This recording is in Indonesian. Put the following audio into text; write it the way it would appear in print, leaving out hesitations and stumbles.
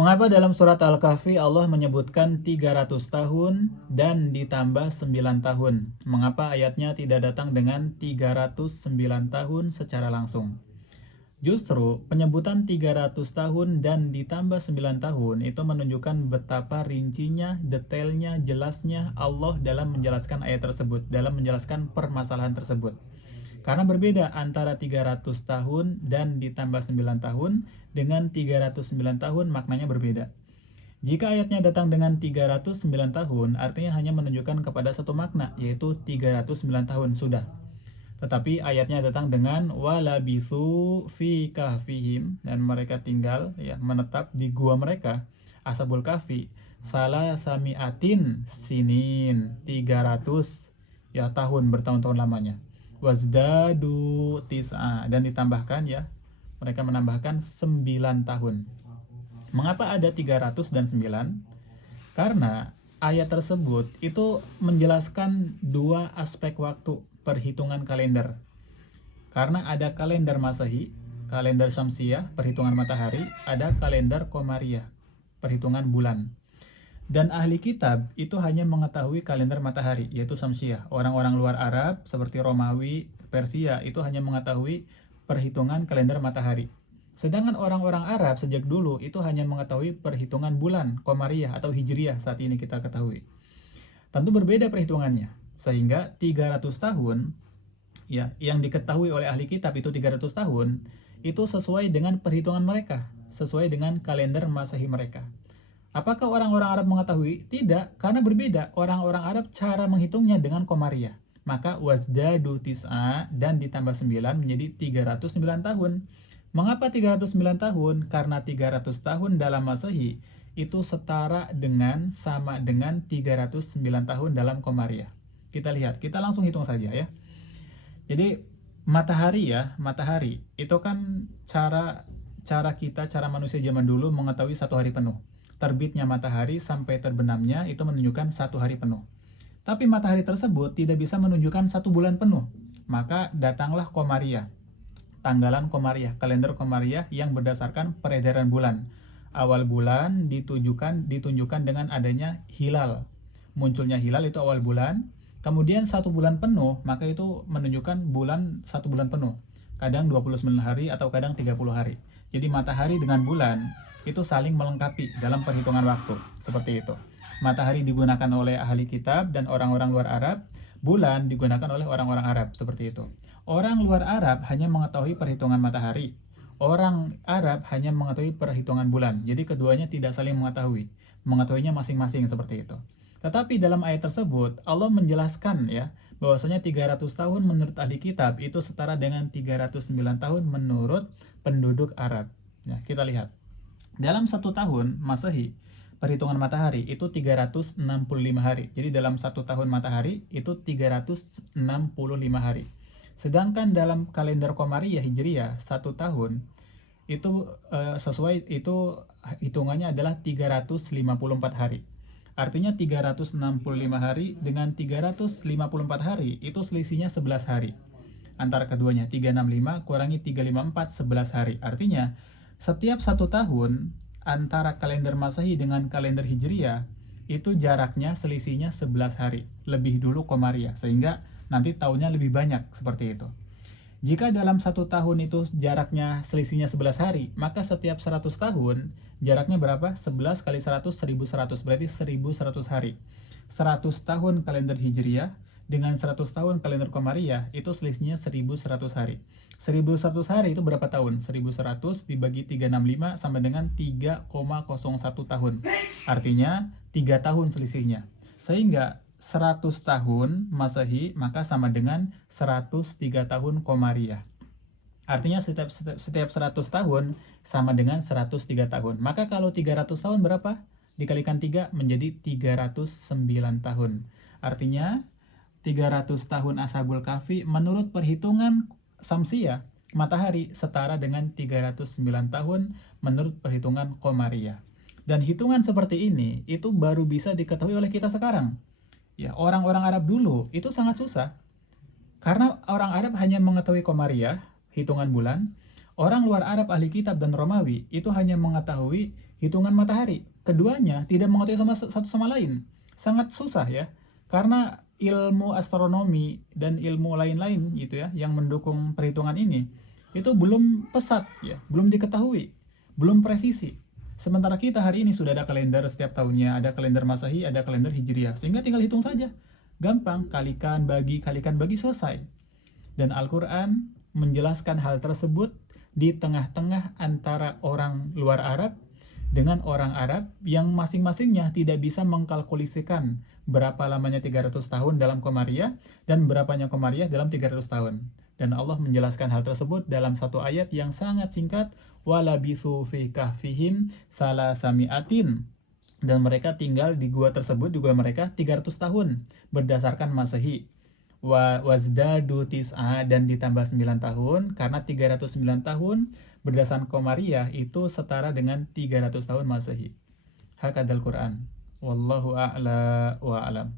Mengapa dalam surat Al-Kahfi Allah menyebutkan 300 tahun dan ditambah 9 tahun? Mengapa ayatnya tidak datang dengan 309 tahun secara langsung? Justru penyebutan 300 tahun dan ditambah 9 tahun itu menunjukkan betapa rincinya, detailnya, jelasnya Allah dalam menjelaskan ayat tersebut, dalam menjelaskan permasalahan tersebut. Karena berbeda antara 300 tahun dan ditambah 9 tahun dengan 309 tahun maknanya berbeda. Jika ayatnya datang dengan 309 tahun, artinya hanya menunjukkan kepada satu makna, yaitu 309 tahun sudah. Tetapi ayatnya datang dengan walabithu fi kahfihim, dan mereka tinggal menetap di gua mereka, Ashabul Kahfi, salasami'atin sinin, 300 tahun, bertahun-tahun lamanya. Wazdadu tis'a, dan ditambahkan mereka menambahkan 9 tahun. Mengapa ada 300 dan 9? Karena ayat tersebut itu menjelaskan dua aspek waktu perhitungan kalender. Karena ada kalender Masehi, kalender Syamsiyah, perhitungan matahari, ada kalender Qamariyah, perhitungan bulan. Dan ahli kitab itu hanya mengetahui kalender matahari, yaitu Syamsiyah. Orang-orang luar Arab seperti Romawi, Persia itu hanya mengetahui perhitungan kalender matahari. Sedangkan orang-orang Arab sejak dulu itu hanya mengetahui perhitungan bulan, Qamariyah atau Hijriyah saat ini kita ketahui. Tentu berbeda perhitungannya, sehingga 300 tahun yang diketahui oleh ahli kitab itu 300 tahun, itu sesuai dengan perhitungan mereka, sesuai dengan kalender Masehi mereka. Apakah orang-orang Arab mengetahui? Tidak, karena berbeda. Orang-orang Arab cara menghitungnya dengan Qamariyah. Maka wazdadu tis'a, dan ditambah 9 menjadi 309 tahun. Mengapa 309 tahun? Karena 300 tahun dalam Masehi itu setara dengan, sama dengan 309 tahun dalam Qamariyah. Kita lihat, kita langsung hitung saja ya. Jadi matahari itu kan cara manusia zaman dulu mengetahui satu hari penuh. Terbitnya matahari sampai terbenamnya itu menunjukkan satu hari penuh. Tapi matahari tersebut tidak bisa menunjukkan satu bulan penuh. Maka datanglah Qamariyah, tanggalan Qamariyah, kalender Qamariyah yang berdasarkan peredaran bulan. Awal bulan ditunjukkan dengan adanya hilal. Munculnya hilal itu awal bulan. Kemudian satu bulan penuh, maka itu menunjukkan satu bulan penuh. Kadang 29 hari atau kadang 30 hari. Jadi matahari dengan bulan itu saling melengkapi dalam perhitungan waktu, seperti itu. Matahari digunakan oleh ahli kitab dan orang-orang luar Arab, bulan digunakan oleh orang-orang Arab, seperti itu. Orang luar Arab hanya mengetahui perhitungan matahari, orang Arab hanya mengetahui perhitungan bulan. Jadi keduanya tidak saling mengetahuinya masing-masing, seperti itu. Tetapi dalam ayat tersebut Allah menjelaskan bahwasanya 300 tahun menurut ahli kitab itu setara dengan 309 tahun menurut penduduk Arab. Kita lihat. Dalam satu tahun Masehi, perhitungan matahari itu 365 hari. Jadi dalam satu tahun matahari itu 365 hari. Sedangkan dalam kalender Qamariyah Hijriyah, satu tahun itu hitungannya adalah 354 hari. Artinya 365 hari dengan 354 hari itu selisihnya 11 hari. Antara keduanya, 365 kurangi 354, 11 hari. Artinya setiap satu tahun antara kalender Masehi dengan kalender Hijriyah itu jaraknya selisihnya 11 hari. Lebih dulu Qamariyah, sehingga nanti tahunnya lebih banyak, seperti itu. Jika dalam satu tahun itu jaraknya selisihnya 11 hari, maka setiap 100 tahun jaraknya berapa? 11 kali 100, 1100, berarti 1100 hari. 100 tahun kalender Hijriyah dengan 100 tahun kalender Qamariyah itu selisihnya 1100 hari. 1100 hari itu berapa tahun? 1100 dibagi 365 sama dengan 3,01 tahun. Artinya 3 tahun selisihnya. Sehingga 100 tahun Masehi maka sama dengan 103 tahun Qamariyah. Artinya setiap 100 tahun sama dengan 103 tahun. Maka kalau 300 tahun berapa? Dikalikan 3 menjadi 309 tahun. Artinya 300 tahun Ashabul Kahfi menurut perhitungan Syamsiyah, matahari setara dengan 309 tahun menurut perhitungan Qamariyah. Dan hitungan seperti ini itu baru bisa diketahui oleh kita sekarang. Orang-orang Arab dulu itu sangat susah. Karena orang Arab hanya mengetahui Qamariyah, hitungan bulan. Orang luar Arab ahli kitab dan Romawi itu hanya mengetahui hitungan matahari. Keduanya tidak mengetahui satu sama lain. Sangat susah ya. Karena ilmu astronomi dan ilmu lain-lain gitu ya yang mendukung perhitungan ini itu belum pesat ya, belum diketahui, belum presisi. Sementara kita hari ini sudah ada kalender setiap tahunnya, ada kalender Masehi, ada kalender Hijriah, sehingga tinggal hitung saja. Gampang, kalikan bagi, selesai. Dan Al-Quran menjelaskan hal tersebut di tengah-tengah antara orang luar Arab dengan orang Arab yang masing-masingnya tidak bisa mengkalkulasikan berapa lamanya 300 tahun dalam Qamariyah dan berapanya Qamariyah dalam 300 tahun. Dan Allah menjelaskan hal tersebut dalam satu ayat yang sangat singkat, walabisu fi kahfihim salasami'atin, dan mereka tinggal di gua tersebut juga mereka 300 tahun berdasarkan Masehi. Wazdadu tis'a, dan ditambah 9 tahun karena 309 tahun berdasarkan Qamariyah itu setara dengan 300 tahun Masehi. Hakadal Quran. Wallahu a'la wa a'lam.